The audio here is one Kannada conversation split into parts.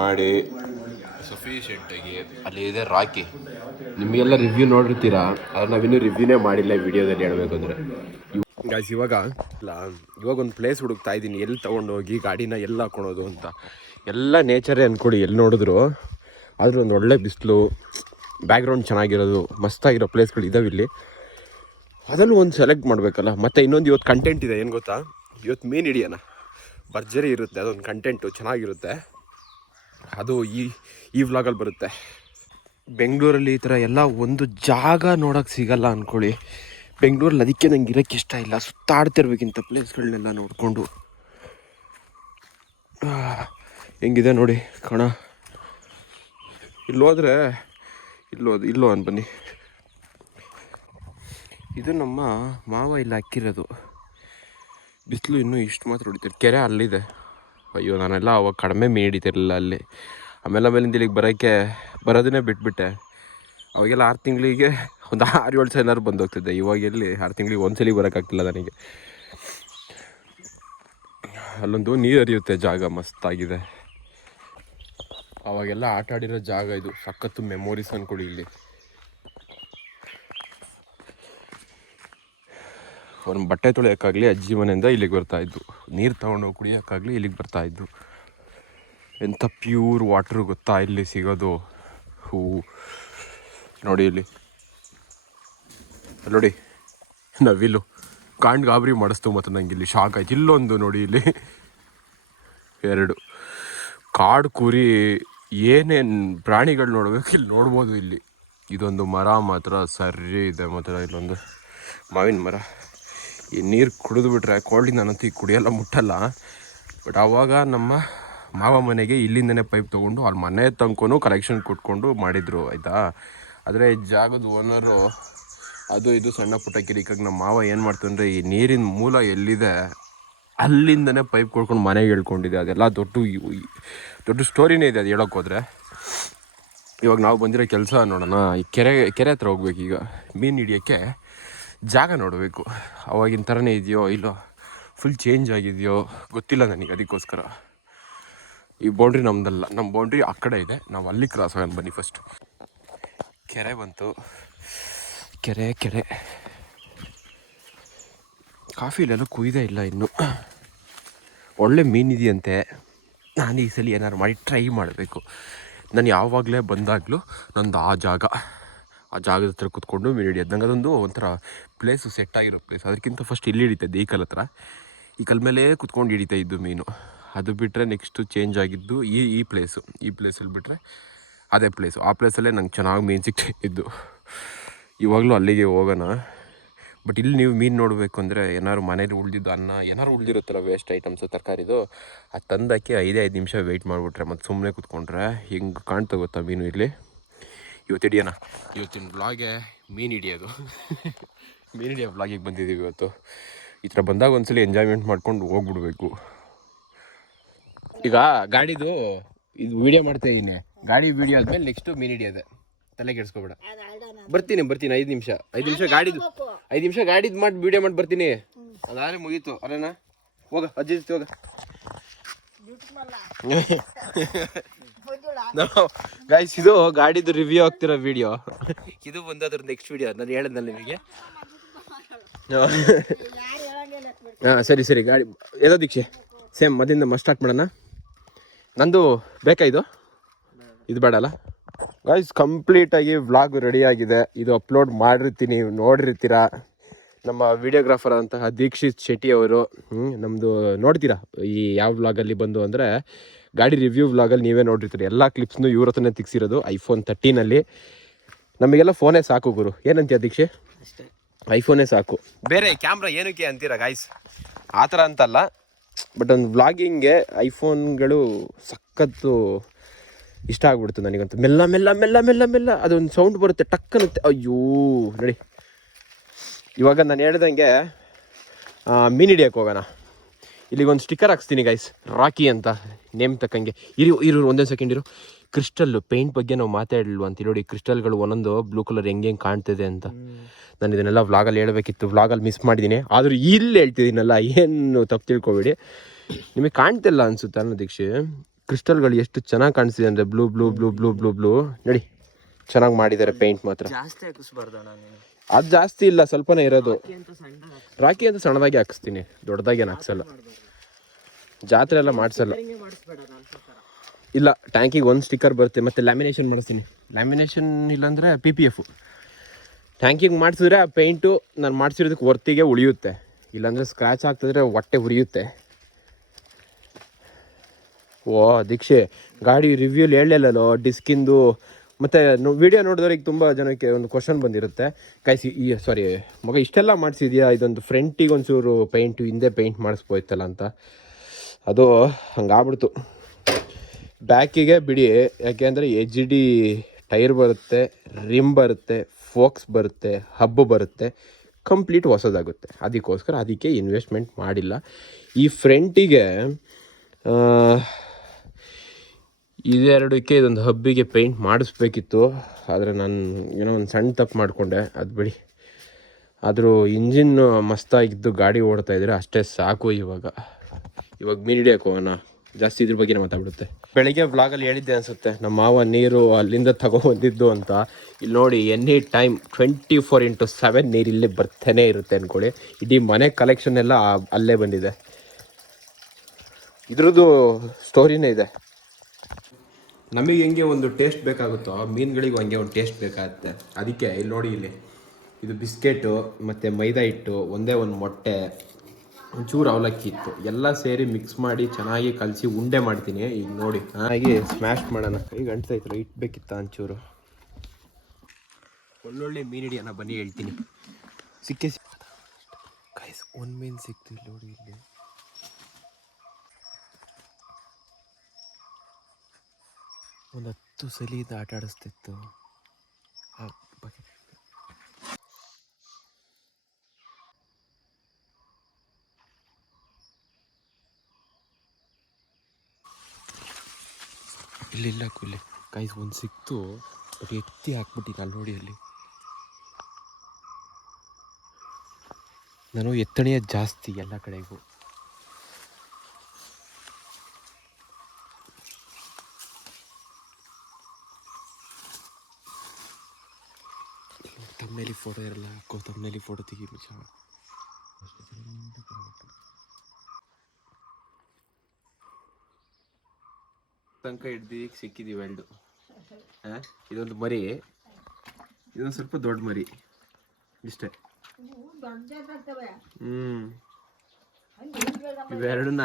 ಮಾಡಿ. ಸಫಿಷಿಯೆಂಟಾಗಿ ಅಲ್ಲಿ ಇದೆ ರಾಕಿ ನಿಮಗೆಲ್ಲ ರಿವ್ಯೂ ನೋಡಿರ್ತೀರಾ? ಆದ್ರೆ ನಾವಿನ್ನೂ ರಿವ್ಯೂನೇ ಮಾಡಿಲ್ಲ ವಿಡಿಯೋದಲ್ಲಿ ಹೇಳಬೇಕು ಗಾಯ್ಸ್ ಇವಾಗ ಇಲ್ಲ ಇವಾಗ ಒಂದು ಪ್ಲೇಸ್ ಹುಡುಕ್ತಾ ಇದ್ದೀನಿ. ಎಲ್ಲಿ ತೊಗೊಂಡೋಗಿ ಗಾಡಿನ ಎಲ್ಲಿ ಹಾಕೊಳೋದು ಅಂತ. ಎಲ್ಲ ನೇಚರೇ ಅಂದ್ಕೊಡಿ ಎಲ್ಲಿ ನೋಡಿದ್ರು. ಆದರೂ ಒಂದು ಒಳ್ಳೆ ಬಿಸಿಲು ಬ್ಯಾಕ್ಗ್ರೌಂಡ್ ಚೆನ್ನಾಗಿರೋದು, ಮಸ್ತಾಗಿರೋ ಪ್ಲೇಸ್ಗಳು ಇದಾವೆ ಇಲ್ಲಿ. ಅದರಲ್ಲೂ ಒಂದು ಸೆಲೆಕ್ಟ್ ಮಾಡಬೇಕಲ್ಲ. ಮತ್ತು ಇನ್ನೊಂದು ಇವತ್ತು ಕಂಟೆಂಟ್ ಇದೆ, ಏನು ಗೊತ್ತಾ? ಇವತ್ತು ಮೀನು ಹಿಡಿಯೋಣ ಭರ್ಜರಿ ಇರುತ್ತೆ, ಅದೊಂದು ಕಂಟೆಂಟು ಚೆನ್ನಾಗಿರುತ್ತೆ. ಅದು ಈ ಈ ವ್ಲಾಗಲ್ಲಿ ಬರುತ್ತೆ. ಬೆಂಗಳೂರಲ್ಲಿ ಈ ಥರ ಎಲ್ಲ ಒಂದು ಜಾಗ ನೋಡೋಕ್ಕೆ ಸಿಗಲ್ಲ ಅಂದ್ಕೊಳ್ಳಿ ಬೆಂಗಳೂರಲ್ಲಿ ಅದಕ್ಕೆ ನಂಗೆ ಇರೋಕ್ಕೆ ಇಷ್ಟ ಇಲ್ಲ. ಸುತ್ತಾಡ್ತಿರ್ಬೇಕಿಂತ ಪ್ಲೇಸ್ಗಳನ್ನೆಲ್ಲ ನೋಡಿಕೊಂಡು. ಹೆಂಗಿದೆ ನೋಡಿ ಕಣ. ಇಲ್ಲೋದ್ರೆ, ಇಲ್ಲೋ ಇಲ್ಲೋ ಅನ್ ಬನ್ನಿ. ಇದು ನಮ್ಮ ಮಾವ ಇಲ್ಲಿ ಹಾಕಿರೋದು. ಬಿಸಿಲು ಇನ್ನೂ ಇಷ್ಟು ಮಾತ್ರ ಹೊಡಿತಾರೆ ಕೆರೆ ಅಲ್ಲಿದೆ. ಅಯ್ಯೋ, ನಾನೆಲ್ಲ ಅವಾಗ ಕಡಿಮೆ ಮೀನು ಹಿಡಿತಿರಲಿಲ್ಲ ಅಲ್ಲಿ. ಆಮೇಲೆ ಆಮೇಲಿಂದ ಇಲ್ಲಿಗೆ ಬರೋಕ್ಕೆ ಬರೋದನ್ನೇ ಬಿಟ್ಬಿಟ್ಟೆ. ಅವಾಗೆಲ್ಲ ಆರು ತಿಂಗಳಿಗೆ ಒಂದು ಆರು ಏಳು ಸಲ ಬಂದು ಹೋಗ್ತಿದ್ದೆ. ಇವಾಗ ಎಲ್ಲಿ ಆರು ತಿಂಗಳಿಗೆ ಒಂದು ಸಲ ಬರೋಕ್ಕಾಗ್ತಿಲ್ಲ ನನಗೆ. ಅಲ್ಲೊಂದು ನೀರು ಹರಿಯುತ್ತೆ, ಜಾಗ ಮಸ್ತಾಗಿದೆ. ಅವಾಗೆಲ್ಲ ಆಟ ಆಡಿರೋ ಜಾಗ ಇದು. ಸಖತ್ತು ಮೆಮೊರೀಸ್ ಅನ್ಕೊಡಿ ಇಲ್ಲಿ. ಒಂದು ಬಟ್ಟೆ ತೊಳೆಯೋಕ್ಕಾಗಲಿ ಅಜ್ಜಿ ಮನೆಯಿಂದ ಇಲ್ಲಿಗೆ ಬರ್ತಾ ಇದ್ದು ನೀರು ತೊಗೊಂಡೋಗಿ ಕುಡಿಯೋಕ್ಕಾಗಲಿ ಇಲ್ಲಿಗೆ ಬರ್ತಾ ಇದ್ದು ಎಂಥ ಪ್ಯೂರ್ ವಾಟ್ರು ಗೊತ್ತಾ ಇಲ್ಲಿ ಸಿಗೋದು? ಹೂ. ನೋಡಿ ಇಲ್ಲಿ. ನೋಡಿ, ನವಿಲು. ಕಾಂಡ್ ಗಾಬರಿ ಮಾಡಿಸ್ತು ಮತ್ತು ನಂಗೆ ಇಲ್ಲಿ ಶಾಕ್ ಆಯ್ತು. ಇಲ್ಲೊಂದು ನೋಡಿ ಇಲ್ಲಿ. ಎರಡು. ಕಾಡು ಕುರಿ, ಏನೇನು ಪ್ರಾಣಿಗಳು ನೋಡ್ಬೇಕು? ಇಲ್ಲಿ ನೋಡ್ಬೋದು ಇಲ್ಲಿ. ಇದೊಂದು ಮರ ಮಾತ್ರ. ಸರಿ ಇದೆ ಮಾತ್ರ. ಇಲ್ಲೊಂದು ಮಾವಿನ ಮರ. ಈ ನೀರು ಕುಡಿದು ಬಿಟ್ರೆ ಕೋಲ್ಡ್ ನಾನು ಈ ಕುಡಿಯಲ್ಲ, ಮುಟ್ಟಲ್ಲ. ಬಟ್ ಆವಾಗ ನಮ್ಮ ಮಾವ ಮನೆಗೆ ಇಲ್ಲಿಂದನೇ ಪೈಪ್ ತೊಗೊಂಡು ಅವ್ರ ಮನೆ ತಂಕೂ ಕಲೆಕ್ಷನ್ ಕೊಟ್ಕೊಂಡು ಮಾಡಿದರು, ಆಯಿತಾ? ಆದರೆ ಜಾಗದ ಓನರು ಅದು ಇದು ಸಣ್ಣ ಪುಟ್ಟ ಕಿರಿಕಾಗಿ ನಮ್ಮ ಮಾವ ಏನು ಮಾಡ್ತಂದ್ರೆ ಈ ನೀರಿನ ಮೂಲ ಎಲ್ಲಿದೆ ಅಲ್ಲಿಂದನೇ ಪೈಪ್ ಕೊಡ್ಕೊಂಡು ಮನೆಗೆ ಹೇಳ್ಕೊಂಡಿದೆ ಅದೆಲ್ಲ ದೊಡ್ಡ ದೊಡ್ಡ ಸ್ಟೋರಿನೇ ಇದೆ ಅದು ಹೇಳೋಕ್ಕೋದ್ರೆ ಇವಾಗ ನಾವು ಬಂದಿರೋ ಕೆಲಸ ನೋಡೋಣ. ಈ ಕೆರೆ ಕೆರೆ ಹತ್ರ ಹೋಗ್ಬೇಕು ಈಗ ಮೀನು ಹಿಡಿಯೋಕ್ಕೆ ಜಾಗ ನೋಡಬೇಕು. ಅವಾಗಿನ ಥರನೇ ಇದೆಯೋ ಇಲ್ಲೋ ಫುಲ್ ಚೇಂಜ್ ಆಗಿದೆಯೋ ಗೊತ್ತಿಲ್ಲ ನನಗೆ ಅದಕ್ಕೋಸ್ಕರ. ಈ ಬೌಂಡ್ರಿ ನಮ್ಮದಲ್ಲ ನಮ್ಮ ಬೌಂಡ್ರಿ ಆ ಕಡೆ ಇದೆ. ನಾವು ಅಲ್ಲಿ ಕ್ರಾಸ್ ಆಗೋಣ ಬನ್ನಿ ಫಸ್ಟ್ ಕೆರೆ ಬಂತು. ಕೆರೆ ಕೆರೆ. ಕಾಫಿಲೆಲ್ಲ ಕುಯ್ದೇ ಇಲ್ಲ ಇನ್ನು. ಒಳ್ಳೆ ಮೀನಿದೆಯಂತೆ ನಾನು ಈ ಸಲ ಏನಾದ್ರು ಮಾಡಿ ಟ್ರೈ ಮಾಡಬೇಕು. ನಾನು ಯಾವಾಗಲೇ ಬಂದಾಗಲೂ ನಂದು ಆ ಜಾಗ. ಆ ಜಾಗದ ಹತ್ರ ಕೂತ್ಕೊಂಡು ಮೀನು ಹಿಡಿಯೋದು. ನಂಗೆ ಅದೊಂದು ಒಂಥರ ಪ್ಲೇಸು ಸೆಟ್ ಆಗಿರೋ ಪ್ಲೇಸ್ ಅದಕ್ಕಿಂತ ಫಸ್ಟ್ ಇಲ್ಲಿ ಹಿಡಿತಾಯಿದ್ದೆ ಈ ಕಲ್ ಹತ್ರ. ಈ ಕಲ್ ಮೇಲೆ ಕುತ್ಕೊಂಡು ಹಿಡಿತಾ ಇದ್ದು ಮೀನು. ಅದು ಬಿಟ್ಟರೆ ನೆಕ್ಸ್ಟು ಚೇಂಜ್ ಆಗಿದ್ದು ಈ ಈ ಪ್ಲೇಸು ಈ ಪ್ಲೇಸಲ್ಲಿ ಬಿಟ್ಟರೆ ಅದೇ ಪ್ಲೇಸು ಆ ಪ್ಲೇಸಲ್ಲೇ ನಂಗೆ ಚೆನ್ನಾಗಿ ಮೀನು ಇದ್ದು. ಇವಾಗಲೂ ಅಲ್ಲಿಗೆ ಹೋಗೋಣ. ಬಟ್ ಇಲ್ಲಿ ನೀವು ಮೀನು ನೋಡಬೇಕು ಅಂದರೆ ಏನಾದ್ರು ಮನೇಲಿ ಉಳಿದಿದ್ದು ಅನ್ನ, ಏನಾದ್ರು ಉಳಿದಿರುತ್ತಲ್ಲ ವೇಸ್ಟ್ ಐಟಮ್ಸು ತರಕಾರಿದು, ಅದು ತಂದಕ್ಕೆ ಐದೇ ಐದು ನಿಮಿಷ ವೆಯ್ಟ್ ಮಾಡಿಬಿಟ್ರೆ. ಮತ್ತು ಸುಮ್ಮನೆ ಕೂತ್ಕೊಂಡ್ರೆ ಹಿಂಗೆ ಕಾಣ್ತಾ ಗೊತ್ತಾ ಮೀನು ಇಲ್ಲಿ? ಇವತ್ತು ಹಿಡಿಯೋಣ? ಇವತ್ತಿನ ವ್ಲಾಗೇ ಮೀನು ಹಿಡಿಯೋದು. ಮೀನು ಹಿಡಿಯೋ ವ್ಲಾಗಿಗೆ ಬಂದಿದ್ದೀವಿ ಇವತ್ತು. ಈ ಥರ ಬಂದಾಗ ಒಂದ್ಸಲಿ ಎಂಜಾಯ್ಮೆಂಟ್ ಮಾಡ್ಕೊಂಡು ಹೋಗ್ಬಿಡ್ಬೇಕು. ಈಗ ಗಾಡಿದು ಇದು ವಿಡಿಯೋ ಮಾಡ್ತಾ ಇದ್ದೀನಿ ಗಾಡಿ ವಿಡಿಯೋ ಆದ್ಮೇಲೆ ನೆಕ್ಸ್ಟು ಮೀನು ಹಿಡಿಯೋದೆ. ತಲೆ ಕೆಡ್ಸ್ಕೊಬೇಡ. ಬರ್ತೀನಿ ಬರ್ತೀನಿ ಐದು ನಿಮಿಷ. ಐದು ನಿಮಿಷ ಗಾಡಿದು ಐದು ನಿಮಿಷ ಗಾಡಿದು ಮಾಡಿ ವಿಡಿಯೋ ಮಾಡಿ ಬರ್ತೀನಿ. ಅದಾದ್ರೆ ಮುಗೀತು. ಅಲ್ಲೇನಾ? ಹೋಗ ಅಜ್ಜಿ ಹೋಗ. ಗೈಸ್ ಇದು ಗಾಡಿದು ರಿವ್ಯೂ ಆಗ್ತಿರೋ ವಿಡಿಯೋ ಇದು ಬಂದದ್ರ ನೆಕ್ಸ್ಟ್ ವಿಡಿಯೋ ನಾನು ಹೇಳಿದ್ನಲ್ಲ ನಿಮಗೆ. ಹಾಂ ಸರಿ ಸರಿ. ಗಾಡಿ ಏನೋ ದೀಕ್ಷೆ. ಸೇಮ್ ಮದಿಂದ ಮಸ್ಟ್ ಸ್ಟಾರ್ಟ್ ಮಾಡೋಣ. ನಂದು ಬೇಕಾ ಇದು? ಇದು ಬೇಡಲ್ಲ ಗೈಸ್ ಕಂಪ್ಲೀಟಾಗಿ ವ್ಲಾಗ್ ರೆಡಿ ಆಗಿದೆ. ಇದು ಅಪ್ಲೋಡ್ ಮಾಡಿರ್ತೀನಿ ನೀವು ನೋಡಿರ್ತೀರಾ? ನಮ್ಮ ವಿಡಿಯೋಗ್ರಾಫರ್ ಅಂತಹ ದೀಕ್ಷಿತ್ ಶೆಟ್ಟಿ ಅವರು ನಮ್ಮದು ನೋಡ್ತೀರಾ? ಈ ಯಾವ ವ್ಲಾಗಲ್ಲಿ ಬಂದು ಅಂದರೆ ಗಾಡಿ ರಿವ್ಯೂ ವ್ಲಾಗಲ್ಲಿ ನೀವೇ ನೋಡಿರ್ತೀರಿ. ಎಲ್ಲ ಕ್ಲಿಪ್ಸ್ನು ಇವ್ರ ಹತ್ರನೇ ತೆಗ್ಸಿರೋದು ಐಫೋನ್ ತರ್ಟೀನಲ್ಲಿ ನಮಗೆಲ್ಲ ಫೋನೇ ಸಾಕು ಗುರು. ಏನಂತೀಯ ದೀಕ್ಷೆ? ಐಫೋನೇ ಸಾಕು. ಬೇರೆ ಕ್ಯಾಮ್ರಾ ಏನಕ್ಕೆ ಅಂತೀರಾ ಗಾಯ್ಸ್ ಆ ಥರ ಅಂತಲ್ಲ. ಬಟ್ ಒಂದು ವ್ಲಾಗಿಂಗ್ಗೆ ಐಫೋನ್ಗಳು ಸಖತ್ತು ಇಷ್ಟ ಆಗ್ಬಿಡ್ತು ನನಗಂತೂ. ಮೆಲ್ಲ ಮೆಲ್ಲ ಮೆಲ್ಲ ಮೆಲ್ಲ ಮೆಲ್ಲ. ಅದೊಂದು ಸೌಂಡ್ ಬರುತ್ತೆ ಟಕ್ಕನುತ್ತೆ ಅಯ್ಯೋ ನೋಡಿ. ಇವಾಗ ನಾನು ಹೇಳ್ದಂಗೆ ಮೀನು ಮೀನ್ ಹಿಡಿಯೋಕೆ ಹೋಗೋಣ. ಇಲ್ಲಿಗೆ ಒಂದು ಸ್ಟಿಕ್ಕರ್ ಹಾಕ್ಸ್ತೀನಿ ಗೈಸ್ ರಾಕಿ ಅಂತ, ನೇಮ್ ತಕ್ಕಂಗೆ. ಇರು ಇರು, ಒಂದೇ ಸೆಕೆಂಡ್ ಇರು. ಕ್ರಿಸ್ಟಲ್ಲು ಪೇಂಟ್ ಬಗ್ಗೆ ನಾವು ಮಾತಾಡಲ್ವ ಅಂತ. ನೋಡಿ ಕ್ರಿಸ್ಟಲ್ಗಳು ಒಂದೊಂದು ಬ್ಲೂ ಕಲರ್ ಹೆಂಗೆ ಹೆಂಗೆ ಕಾಣ್ತಿದೆ ಅಂತ. ನಾನು ಇದನ್ನೆಲ್ಲ ವ್ಲಾಗಲ್ಲಿ ಹೇಳಬೇಕಿತ್ತು. ವ್ಲಾಗಲ್ಲಿ ಮಿಸ್ ಮಾಡಿದ್ದೀನಿ ಆದರೂ ಇಲ್ಲಿ ಹೇಳ್ತಿದ್ದೀನಲ್ಲ, ಏನು ತಪ್ಪು ತಿಳ್ಕೊಬೇಡಿ. ನಿಮಗೆ ಕಾಣ್ತಿಲ್ಲ ಅನ್ಸುತ್ತೆ ಅನ್ನೋ ದೀಕ್ಷೆ. ಕ್ರಿಸ್ಟಲ್ಗಳು ಎಷ್ಟು ಚೆನ್ನಾಗಿ ಕಾಣಿಸ್ತಿದೆ ಅಂದರೆ blue blue blue blue blue blue ನೋಡಿ, ಚೆನ್ನಾಗಿ ಮಾಡಿದ್ದಾರೆ ಪೇಂಟ್ ಮಾತ್ರ. ಜಾಸ್ತಿ ಅದು ಜಾಸ್ತಿ ಇಲ್ಲ ಸ್ವಲ್ಪನೇ ಇರೋದು. ರಾಕಿ ಅಂತ ಸಣ್ಣದಾಗಿ ಹಾಕಿಸ್ತೀನಿ ದೊಡ್ಡದಾಗಿ ಏನು ಹಾಕ್ಸಲ್ಲ. ಜಾತ್ರೆ ಎಲ್ಲ ಮಾಡಿಸಲ್ಲ. ಇಲ್ಲ ಟ್ಯಾಂಕಿಗೆ ಒಂದು ಸ್ಟಿಕ್ಕರ್ ಬರುತ್ತೆ ಮತ್ತು ಲ್ಯಾಮಿನೇಷನ್ ಮಾಡಿಸ್ತೀನಿ. ಲ್ಯಾಮಿನೇಷನ್ ಇಲ್ಲಾಂದರೆ ಪಿ ಪಿ ಎಫು ಟ್ಯಾಂಕಿಗೆ ಮಾಡಿಸಿದ್ರೆ ಆ ಪೇಂಟು ನಾನು ಮಾಡಿಸಿರೋದಕ್ಕೆ ವರ್ತಿಗೆ ಉಳಿಯುತ್ತೆ. ಇಲ್ಲಾಂದರೆ ಸ್ಕ್ರ್ಯಾಚ್ ಆಗ್ತಿದ್ರೆ ಹೊಟ್ಟೆ ಉರಿಯುತ್ತೆ. ಓ ದೀಕ್ಷೆ ಗಾಡಿ ರಿವ್ಯೂಲಿ ಹೇಳಲಿಲ್ಲಲ್ಲೋ ಡಿಸ್ಕಿಂದು ಮತ್ತು ವಿಡಿಯೋ ನೋಡಿದವ್ರಿಗೆ ತುಂಬ ಜನಕ್ಕೆ ಒಂದು ಕ್ವಶನ್ ಬಂದಿರುತ್ತೆ. ಕೈಸಿ, ಈ ಸಾರಿ ಮಗ ಇಷ್ಟೆಲ್ಲ ಮಾಡಿಸಿದ್ಯಾ? ಇದೊಂದು ಫ್ರಂಟಿಗೆ ಒಂಚೂರು ಪೇಂಟು ಹಿಂದೆ ಪೇಂಟ್ ಮಾಡಿಸ್ಬೋಯ್ತಲ್ಲ ಅಂತ. ಅದು ಹಂಗಾಗ್ಬಿಡ್ತು. ಬ್ಯಾಕಿಗೆ ಬಿಡಿ, ಯಾಕೆಂದರೆ ಎಚ್ ಡಿ ಟೈರ್ ಬರುತ್ತೆ ರಿಮ್ ಬರುತ್ತೆ ಫೋಕ್ಸ್ ಬರುತ್ತೆ ಹಬ್ಬು ಬರುತ್ತೆ ಕಂಪ್ಲೀಟ್ ಹೊಸದಾಗುತ್ತೆ. ಅದಕ್ಕೋಸ್ಕರ ಅದಕ್ಕೆ ಇನ್ವೆಸ್ಟ್ಮೆಂಟ್ ಮಾಡಿಲ್ಲ. ಈ ಫ್ರಂಟಿಗೆ ಇದೆರಡಕ್ಕೆ ಇದೊಂದು ಹಬ್ಬಿಗೆ ಪೇಂಟ್ ಮಾಡಿಸ್ಬೇಕಿತ್ತು. ಆದರೆ ನಾನು ಏನೋ ಒಂದು ಸಣ್ಣ ತಪ್ಪು ಮಾಡಿಕೊಂಡೆ. ಅದು ಬಿಡಿ. ಆದರೂ ಇಂಜಿನ್ನು ಮಸ್ತಾಗಿದ್ದು ಗಾಡಿ ಓಡ್ತಾ ಇದ್ರೆ ಅಷ್ಟೇ ಸಾಕು ಇವಾಗ. ಇವಾಗ ಮೀನು ಹಿಡಿಯೋಕೆ ಹೋಗೋಣ ಜಾಸ್ತಿ ಇದ್ರ ಬಗ್ಗೆ ಮಾತಾಡ್ಬಿಡುತ್ತೆ. ಬೆಳಿಗ್ಗೆ ವ್ಲಾಗಲ್ಲಿ ಹೇಳಿದ್ದೆ ಅನಿಸುತ್ತೆ. ನಮ್ಮ ಮಾವ ನೀರು ಅಲ್ಲಿಂದ ತಗೊಬಂದಿದ್ದು ಅಂತ. ಇಲ್ಲಿ ನೋಡಿ any time twenty four into seven ನೀರು ಇಲ್ಲೇ ಬರ್ತಾನೆ ಇರುತ್ತೆ ಅಂದ್ಕೊಳ್ಳಿ ಇಡೀ ಮನೆ ಕಲೆಕ್ಷನ್ ಎಲ್ಲ ಅಲ್ಲೇ ಬಂದಿದೆ. ಇದ್ರದ್ದು ಸ್ಟೋರಿನೇ ಇದೆ. ನಮಗೆ ಹೆಂಗೆ ಒಂದು ಟೇಸ್ಟ್ ಬೇಕಾಗುತ್ತೋ, ಮೀನುಗಳಿಗೂ ಹಂಗೆ ಒಂದು ಟೇಸ್ಟ್ ಬೇಕಾಗುತ್ತೆ. ಅದಕ್ಕೆ ಇಲ್ಲಿ ನೋಡಿ ಇಲ್ಲಿ. ಇದು ಬಿಸ್ಕೆಟು, ಮತ್ತು ಮೈದಾ ಹಿಟ್ಟು, ಒಂದೇ ಒಂದು ಮೊಟ್ಟೆ, ಒಂಚೂರು ಅವಲಕ್ಕಿ ಇತ್ತು ಎಲ್ಲ ಸೇರಿ ಮಿಕ್ಸ್ ಮಾಡಿ ಚೆನ್ನಾಗಿ ಕಲಸಿ ಉಂಡೆ ಮಾಡ್ತೀನಿ. ಈಗ ನೋಡಿ, ಚೆನ್ನಾಗಿ ಸ್ಮ್ಯಾಶ್ ಮಾಡೋಣ. ಈಗ ಅಂಟ್ತಾಯಿತ್ತು ಹಿಟ್ಟು ಬೇಕಿತ್ತು ಒಂಚೂರು? ಒಳ್ಳೊಳ್ಳೆ ಮೀನು ಹಿಡಿಯೋಣ ಬನ್ನಿ ಹೇಳ್ತೀನಿ. ಸಿಕ್ಕೇ ಸಿಕ್ಕ ಒಂದು ಮೀನು ಸಿಕ್ತು ಇಲ್ಲಿ ನೋಡಿ ಇಲ್ಲಿ. ಒಂದು ಹತ್ತು ಸಲ ಇದು ಆಟ ಆಡಿಸ್ತಿತ್ತು. ಇಲ್ಲಿಲ್ಲ ಕುಲ್ಲಿ ಕೈಸ್ ಒಂದು ಸಿಕ್ತು. ಬಟ್ ಎತ್ತಿ ಹಾಕ್ಬಿಟ್ಟಿದ್ದ ಅಲ್ಲಿ ನೋಡಿ ಅಲ್ಲಿ. ನಾನು ಎತ್ತಣೆಯ ಜಾಸ್ತಿ ಎಲ್ಲ ಕಡೆಗೂ. ತಮ್ಮನೇಲಿ ಫೋಟೋ ಇರಲ್ಲ ಹಾಕೋ ತಮ್ಮನೇಲಿ ಫೋಟೋ ತೆಗಿ ನಿಜ ತನಕ ಹಿಡ್ದು ಸಿಕ್ಕಿದೀವಿ ಎಲ್ಡು ಇದೊಂದು ಮರಿ. ಇದೊಂದು ಸ್ವಲ್ಪ ದೊಡ್ಡ ಮರಿ. ಇಷ್ಟೇ. ಹ್ಮ್. ಇವೆರಡನ್ನ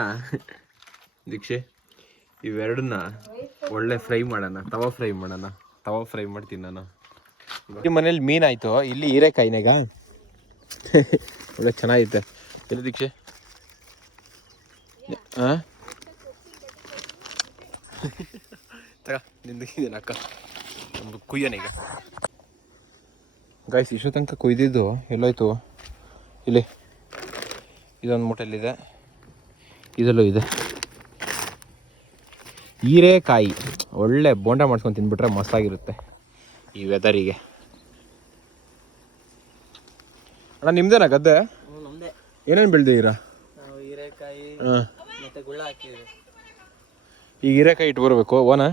ದೀಕ್ಷೆ, ಇವೆರಡನ್ನ ಒಳ್ಳೆ ಫ್ರೈ ಮಾಡೋಣ. ತವಾ ಫ್ರೈ ಮಾಡೋಣ. ತವಾ ಫ್ರೈ ಮಾಡ್ತೀನಿ ನಾನು. ಈ ಮನೇಲಿ ಆಯ್ತು. ಇಲ್ಲಿ ಹೀರೆಕಾಯಿನಾಗ ಒಳ್ಳೆ ಚೆನ್ನಾಗಿತ್ತು ಎಲ್ಲ ದೀಕ್ಷೆ? ಅಕ್ಕ ನಮ್ದು ಕುಯ್ಯನೀಗ ಗಾಯ್ಸ್ ಇಷ್ಟು ತನಕ ಕುಯ್ದಿದ್ದು ಎಲ್ಲೋಯ್ತು. ಇಲ್ಲಿ, ಇದೊಂದು ಮೂಟೆಲ್ಲಿದೆ ಇದಲ್ಲೂ ಇದೆ. ಹೀರೆಕಾಯಿ. ಒಳ್ಳೆ ಬೋಂಡ ಮಾಡ್ಸ್ಕೊಂಡು ತಿಂದ್ಬಿಟ್ರೆ ಮಸ್ತಾಗಿರುತ್ತೆ ಈ ವೆದರಿಗೆ ಅಣ್ಣ ನಿಮ್ದೇನಾ ಗದ್ದೆ? ಏನೇನು ಬೆಳೆದಿದ್ದೀರಾ? ನಾವು ಹೀರೆಕಾಯಿ ಹಾಂ. ಮತ್ತೆ ಗುಳ್ಳ ಹಾಕಿದ್ವಿ ಈಗ ಹೀರೆಕಾಯಿ ಇಟ್ಟು ಬರಬೇಕು ಓನಾ